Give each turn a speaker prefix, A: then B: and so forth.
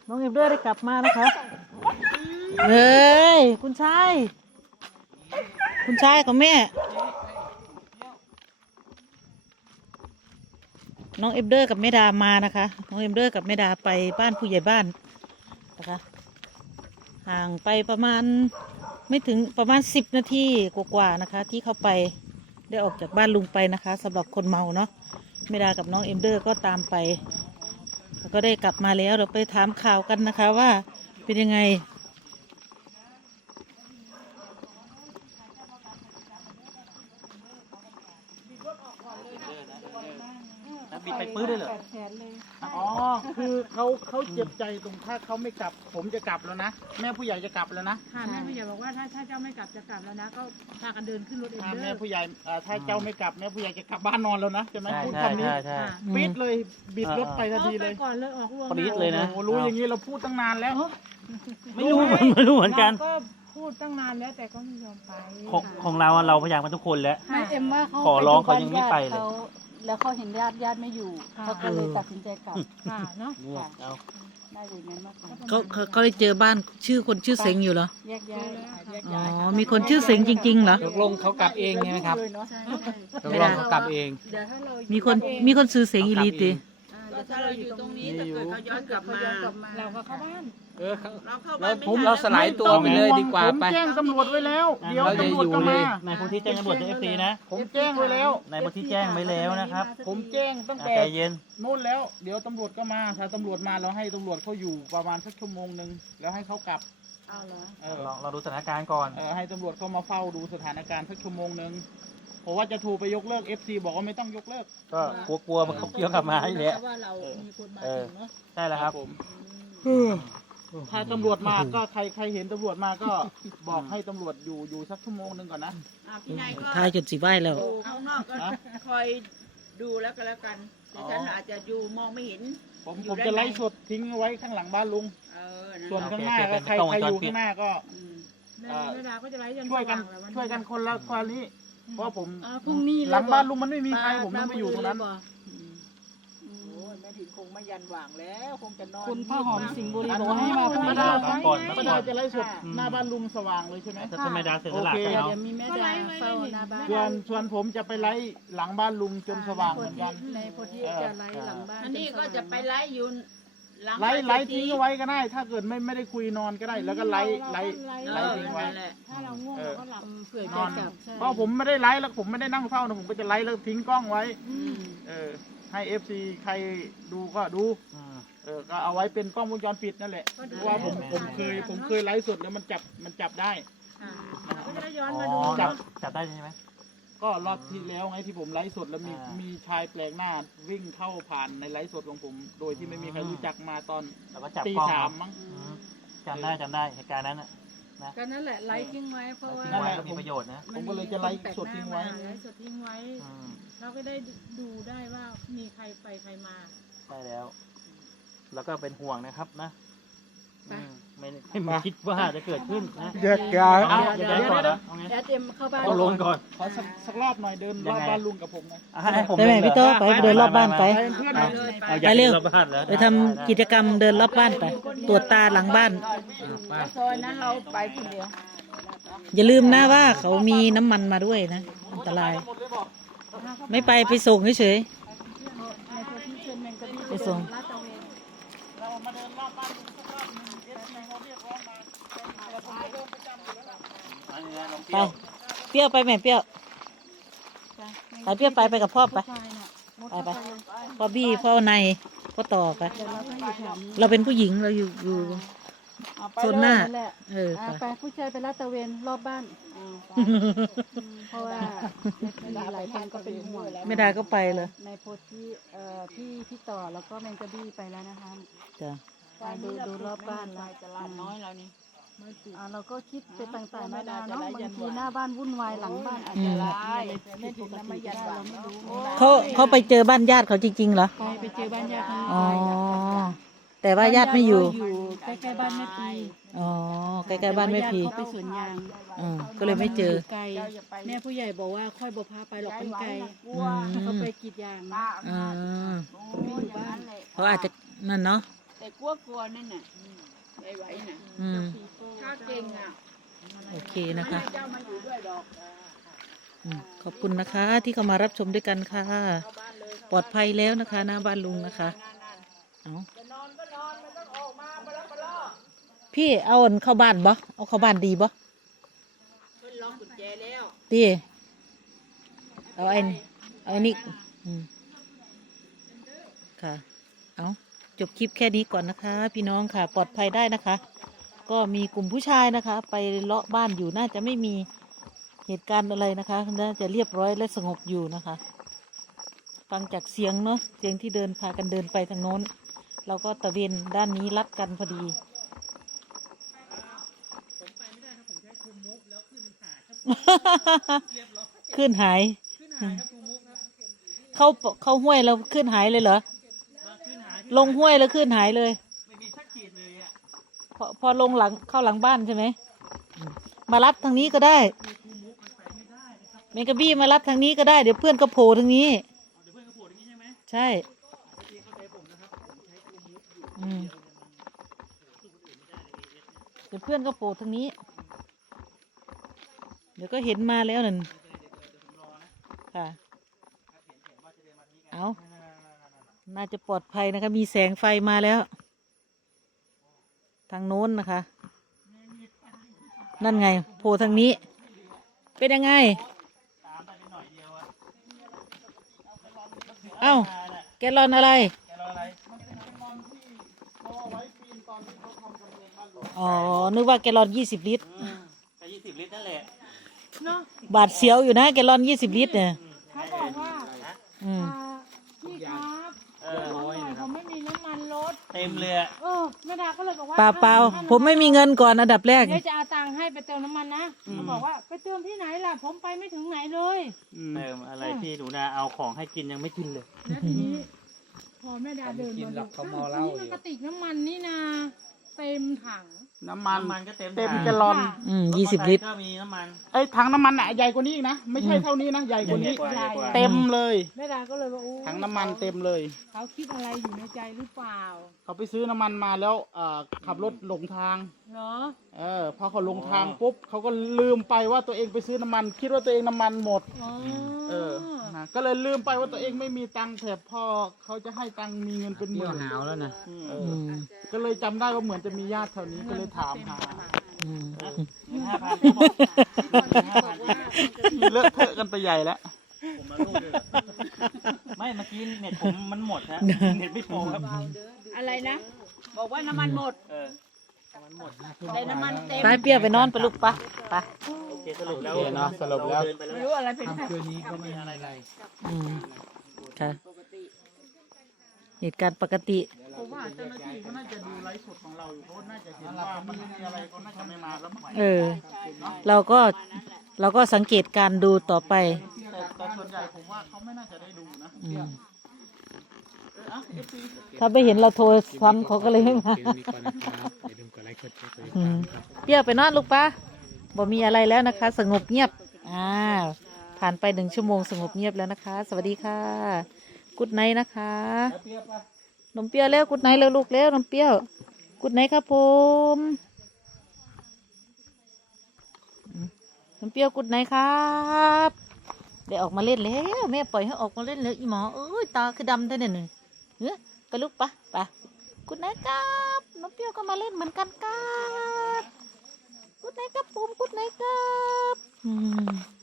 A: น้องเอ็มเดอร์ได้กลับมานะคะเฮ้ยคุณชายของแม่น้องเอ็มเดอร์กับแม่ดามานะคะน้องเอ็มเดอร์กับแม่ดาไปบ้านผู้ใหญ่บ้านนะคะห่างไปประมาณไม่ถึงประมาณ10 นาทีกว่าๆนะคะที่เขาไปได้ออกจากบ้านลุงไปนะคะสำหรับคนเมาเนาะแม่ดากับน้องเอ็มเดอร์ก็ตามไปแล้วก็ได้กลับมาแล้วเราไปถามข่าวกันนะคะว่าเป็นยังไง
B: บิดไปปื้ดได้เหรออ๋อคือเขาเจ็บใจตรงถ้าเขาไม่กลับผมจะกลับแล้วนะแม่ผู้ใหญ่จะกลับแล้วนะ
C: ค่ะแม่ผู้ใหญ่บอกว่าถ้าเจ้าไม่กลับจะกลับแล้วนะก็พากันเดินขึ้นรถเอง
B: ถ้า
C: เด้
B: แม่
C: อ
B: ผู้ใหญ่ถ้าเจ้าไม่กลับแม่ผู้ใหญ่จะกลับบ้านนอนแล้วนะใช่ไหมพูดคำนี้
A: อื
B: ปิด
A: ม
B: เลยบิดรถไปทันทีเลย
C: ไปก่อนเลยออกรวม
A: ปิดเลยนะ
B: โอ้โหรู้อย่างนี้เราพูดตั้งนานแล้ว
A: ไม่รู้เหมือนกัน
C: ก็พูดตั้งนานแล้วแต่ก็ไม่ยอมไป
A: ของเราเราพยายามกันทุกคนแล้ว
C: ไม่เอ็มว่าเขา
A: ขอร้องเขายังไม่ไปเลย
D: แล้วเขาเห็นญาติไม่อยู่เขาก็เลยตัดสินใจกลับ
C: ค่ะเนาะ
D: น่าจะอย่างนั้นมากกว่า
A: เขาได้เจอบ้านชื่อคนชื่อเสงอยู่เหรอ
D: แยกย้าย
A: อ๋อมีคนชื่อเสงจริงๆเหรอ
B: ตกลงเขากลับเองใช่ไหมครับ
D: ใช่
B: ตกลงเขากลับเอง
D: เดี๋ยวถ้าเรา
A: มีคนซื้อเสงอีลีติ
D: ถ้าเราอยู่ตรงนี้ถ้าเกิดเขาย้อนกลับมา
C: เราก็เข้าบ้าน
D: เราเข้าบ้านไม่
E: เราสลายตัวไปเลยดีกว่า
B: ผม
E: ไป
B: แจ้งตำรวจไว้แล้ว เดี๋ยว
E: เราจะ
B: ตำรวจก็
E: อยู่เล
B: มา
E: ย
A: นายพื้นที่แจ้งตำรวจในFCนะ
B: ผมแจ้งไว้แล้ว
A: นายพื้นที่แจ้งไว้แล้วนะครับ
B: ผมแจ้งตั้งแต่
A: ใจเย็น
B: นู่นแล้วเดี๋ยวตำรวจก็มาถ้าตำรวจมาเราให้ตำรวจเขาอยู่ประมาณสักชั่วโมงหนึ่งแล้วให้เขากลับ
D: เอาเหรอ
A: เราดูสถานการณ์ก่อน
B: ให้ตำรวจเขามาเฝ้าดูสถานการณ์สักชั่วโมงหนึ่งเพราะว่าจะโทรไปยกเลิก FC บอกว่าไม่ต้องยกเลิก
A: ก็กลัวมันเขาเกี่ยวกลับมาให้แล้ว
D: ว่าเรามีคนมา
A: เออ
D: ถึงเนาะ
A: ใช่แล้วครับ
B: ผมถ้าตำรวจมาก็ใครเห็นตำรวจมาก็บอกให้ตำรวจอยู่สักชั่วโมงหนึ่งก่อนนะ
D: พี่นายก็
A: ทายจนสิไหวแล้ว
D: อยู่ข้างนอกก็คอยดูแล้วก็แล้วกันแต่ฉันอาจจะอยู่มองไม่เห็น
B: ผมจะไล่สดทิ้งเอาไว้ข้างหลังบ้านลุง ส่วนข้างหน้าก็ใครอยู่ข้างหน้าก็
C: แม่ดาก็จะไล่ยัน
B: ช่วยกัน
C: สางแล้ว
B: ช่วยกันคนละคนนี้ เพราะผม
D: พรุ่งนี้
B: หลังบ้านลุงมันไม่มีใครผมต้องไปอยู่ตรงนั้น
D: แม่ถิ่นคงไม่ยันหว่างแล้วคงจะนอน
C: คุณผ้าหอมสิงห์บุรี
B: อัน
C: บอก
B: นี้
C: ให้มาพรุ่ง
B: ป้า
C: นี้
B: ดา
A: ก่อน
B: ป้าดาจะไล่สดหน้าบ้านลุงสว่างเลยใช่ไหม
A: ถ้าทำไมดาเสร็จ
B: โอ
A: แล้ว
B: เค
A: ก็
D: เดี๋
A: เอา
D: ยวมีแม่ดาเฝ้าหน้าบ้าน
B: ส่วนผมจะไปไล่หลังบ้านลุงจนสว่างเหมือนกัน
D: ในโพธิจะไล่หลังบ้าน
F: อันนี้ก็จะไปไล่อยู่หลัง
B: ไล่ทิ้งเอาไว้ก็ได้ ถ้าเกิดไม่ได้คุยนอนก็ได้ แล้วก็ไล่ทิ้งไว้
C: ถ้าเราง่วงเราก็หลับ
D: เผื่อน
B: อน
D: จะกลับ
B: เพราะผมไม่ได้ไล่แล้วผมไม่ได้นั่งเฝ้านะผมก็จะไล่แล้วทิ้งกล้องไว้ให้ FC ใครดูก็ดูก็เอาไว้เป็นกล้องวงจรปิดนั่นแหละเพราะว่าผมเคยไลฟ์สดแล้วมันจับได้
C: ก็จะได้ย้อน
A: อ๋
C: มา
A: อ
C: ดู
A: จับได้ใช่ไหม
B: ก็รอบที่แล้วไงที่ผมไลฟ์สดแล้วมีชายแปลกหน้าวิ่งเข้าผ่านในไลฟ์สดของผม โดยที่ไม่มีใครรู้จักมาตอน
A: แล้วก็จับ
B: ตี
A: กล้อง
B: สามมั้ง
A: จำได้เหตุการณ์นั้นน่ะ
D: ก็นั่นแหละไล่ทิ้งไว้เพราะว่า
A: ทิ้งไว้ก็มีประโยชน์นะ
B: ผมก็เลยจะไลฟ์สดทิ้งไว้
C: ไลฟ์สดทิ้งไว้ เราก็ได้ดูได้ว่ามีใครไปใครมา
A: ใช่แล้ว แล้วก็เป็นห่วงนะครับนะไม่คิดว่าจะเกิดขึ้นนะ
B: เดี๋ยว
A: เดี๋ยวก่อนนะเอาไง
D: แอดเอ็มเข้าบ้าน
A: เอาลงก่อน
B: ขอสักรอบหน่อยเดินรอบบ้านลุงกับผมนะ
A: ให้ผม
G: ได้ไหมพี่โต้ไปเดินรอบบ้านไป
B: เพื่อน
A: เอาอยากเดินรอบบ้านแล้ว
G: ไปทำกิจกรรมเดินรอบบ้านไป ตรวจตาหลังบ้าน
D: ซอยนั้นเราไปคนเดียว
G: อย่าลืมนะว่าเขามีน้ำมันมาด้วยนะ อันตราย ไม่ไปส่งเฉย
D: ในโพธิเชิญแมงกะบี้
G: ไปส่ง
D: ลาดตระเวน
B: เรามาเดินรอบบ้านลุงสักรอบหนึงเอฟซีเขาเรียกร้องมาแต่ผมก็เดินประจำอยู่แล้วล่ะ
G: ๆ ไป เปรี้ยวไปแม่เปรี้ยวไปเปรี้ยวไปกับพ่อไป ไปพ่อบี้พ่อในพ่อต่อไป
D: เดี๋ยวเราต้องอยู่แถวนี้
G: เราเป็นผู้หญิงเราอยู่
D: เอาไป
G: โซนหน้า
D: เลยแหละ
G: ไป
D: ไปผู้ชายไปลาดตระเวนรอบบ้านเพราะว่าหลายคนก็เป็นห่วง
G: ไม่ได้ก็ไปเลย
D: ในโพธิพี่ต่อแล้วก็แมงกะบี้ไปแล้วนะคะ
G: จ้ะ
D: ไปดูรอบบ้านแล้ว
F: ตลาดน้อยเรานี่
D: เราก็คิดไปต่างๆนานาเนาะบางทีหน้าบ้านวุ่นวายหลังบ้านอาจจะร้ายไม่ปกติก็ได้เราไม่รู้
G: เขาไปเจอบ้านญาติเขาจริงๆเหรอ
D: ไปเจอบ้านญาติข้าง
G: อ๋อ แต่ว่าญาติไม่อยู่
D: ใกล้ๆบ้านแม่พี
G: อ๋อ ใกล้ๆบ้านแม่พี
D: เขาไปสวนยาง
G: ก็เลยไม่เจอ
D: ไกลแม่ผู้ใหญ่บอกว่าค่อยบ่พาไปหรอกมันไกล
G: อืม
D: เขาไปกรีดยางนะ
G: อ่า
D: ไม่อยู่บ้าน
G: เขาอาจจะนั่นเนาะ
F: แต่แต่กลัวนั่นน่ะไม่ไหวน่ะ
A: อืม
F: ถ้าเก่งอ่ะ
A: โอเคนะคะ
F: ไม่ให้เจ้ามาอยู่ด้วยหรอก
A: ขอบคุณนะคะ ที่เข้ามารับชมด้วยกันค่ะ ปลอดภัยแล้วนะคะหน้าบ้านลุงนะคะเอาพี่เอาอันเข้าบ้านบ่เอาเข้าบ้านดีบ่
F: เพิ่นล็อกกุญแจแล้ว
A: ดีเอาไอ้นี่เอาไอ้นี่ค่ะ เอาจบคลิปแค่นี้ก่อนนะคะ พี่น้องค่ะ ปลอดภัยได้นะคะ ก็มีกลุ่มผู้ชายนะคะ ไปเลาะบ้านอยู่น่าจะไม่มีเหตุการณ์อะไรนะคะน่าจะเรียบร้อยและสงบอยู่นะคะ ฟังจากเสียงเนาะเสียงที่เดินพากันเดินไปทางโน้น เราก็ตะเวนด้านนี้รัดกันพอดี ขึ้นหาย เข้าห้วยแล้วขึ้นหายเลยเหรอ ลงห้วยแล้วขึ้นหายเลย
B: ไม่มีสักขีดเลยอ่ะ
A: พอลงหลังเข้าหลังบ้านใช่ไหม มารับทางนี้ก็ได้เมกะบี้มารับทางนี้ก็ได้ เดี๋ยวเพื่อนก็โผล่ทางนี้
B: เดี๋ยวเพื่อนก็โผล่อย่างนี้ใช่ไหม
A: ใช่
B: พี่เข้าใจผมนะครับผมใช้กูมุกอยู่
A: อืมเดี๋ยวเพื่อนก็โผล่ทางนี้ เดี๋ยวก็เห็นมาแล้วนั่นค่ะ เอาน่าจะปลอดภัยนะคะ มีแสงไฟมาแล้ว ทางโน้นนะคะ นั่นไงโผล่ทางนี้ เป็นยังไง เอ้า แกลลอนอะไร
B: แกรออะไรมันเป็นแกลลอนที่เขาเอาไว้ปีนตอนที่เขาทำกำแพงบ้านหลวง
A: อ๋อ นึกว่าแกลลอน20 ลิตร
B: แต่20 ลิตรนั่นแหละ
C: เนาะ
A: บาทเสียวอยู่นะแกลลอน20 ลิตรเนี่ย
C: เขาบอกว่า
A: อืม
C: พี่ครับผมไม่มีน้ำมันรถ
B: เต็มเลยอะ
C: แม่ดาก็เลยบอกว่า
A: เปล่าผมไม่มีเงินก่อนอันดับแรก
C: เดี๋ยวจะเอาตังค์ให้ไปเติมน้ำมันนะเขาบอกว่าไปเติมที่ไหนล่ะ ผมไปไม่ถึงไหนเลย
B: เติมอะไรที่หนูนาเอาของให้กินยังไม่กินเลย
C: แล้วทีนี้พอแม่ดาเดินมาดูนี่มันกระติกน้ำมันนี่นาเต็มถัง
B: น้ำมันก็เต็ม
C: ถัง
B: แกลลอน
A: 20 ลิตร
B: ก็มีน้ำมัน
E: ไอ้ถังน้ำมันอ่ะใหญ่กว่านี้อีกนะ ไม่ใช่เท่านี้นะ ใหญ่กว่านี้
B: ใหญ่กว่า
E: เต็มเลย
C: แม่ดาก็เลยว่าโอ้
E: ถังน้ำมันเต็มเลย
C: เขาคิดอะไรอยู่ในใจหรือเปล่า
E: เขาไปซื้อน้ำมันมาแล้วขับรถหลงทาง
C: เหรอ
E: พอเขาหลงทางปุ๊บเขาก็ลืมไปว่าตัวเองไปซื้อน้ำมัน คิดว่าตัวเองน้ำมันหมด
C: อ๋อ
E: นะก็เลยลืมไปว่าตัวเองไม่มีตังค์แถบพ่อเขาจะให้ตังค์มีเงินเป็นหมื่น
B: หาวแล้วนะ
E: ก็เลยจำได้ว่าเหมือนจะมีญาติแถวนี้ก็เลยถามหา
B: 5,000
E: เลอะเทอะกันไปใหญ่แล้ว
B: ผมมาลูกเลยไม่เมื่อกี้เน็ตผมมันหมดฮะเน็ตไม่พอครับ
F: อะไรนะ บอกว่าน้ำมันหมด
B: มันหมด
F: แต่น้ำมันเต็ม
A: ไปเปรี้ยวไปนอนไปลูกปะไป
B: โอเคสรุปแล้ว
E: โอเคเนอะสรุปแล้ว
B: เดินไปแล้ว
F: ไม่รู้อะไรเป็น
A: อืมค่ะ เหตุการณ์ปกติ
E: ผมว่าเจ้าหน้าที่เขาน่าจะดูไลฟ์สดของเราอยู่เขาน่าจะเห็นว่ามันมีอะไรเขาน่าจะไม่มาแล้วมั้ง
A: เราก็สังเกตการณ์ดูต่อไป
E: แต่ส่วนใหญ่ผมว่าเขาไม่น่าจะได้ดูนะ
A: อืมถ้าไปเห็นเราโทรซ้ำเขาก็เลยไม่มาอืมเปรี้ยวไปนอนลูกปะบ่มีอะไรแล้วนะคะ สงบเงียบผ่านไป1 ชั่วโมงสงบเงียบแล้วนะคะ สวัสดีค่ะกุดไนท์นะคะนมเปรี้ยวแล้วกุดไนท์แล้วลูกแล้วนมเปรี้ยวกุดไนท์ครับผมนมเปรี้ยวกุดไนท์ครับได้ออกมาเล่นแล้วแม่ปล่อยให้ออกมาเล่นแล้วอีหมอเอ้ยตาคือดำได้เนี่ยหนึ่งไปลูกปะไปกุดไนท์ครับนมเปรี้ยวก็มาเล่นเหมือนกันครับกุดไนท์ครับผมกุดไนท์ครับ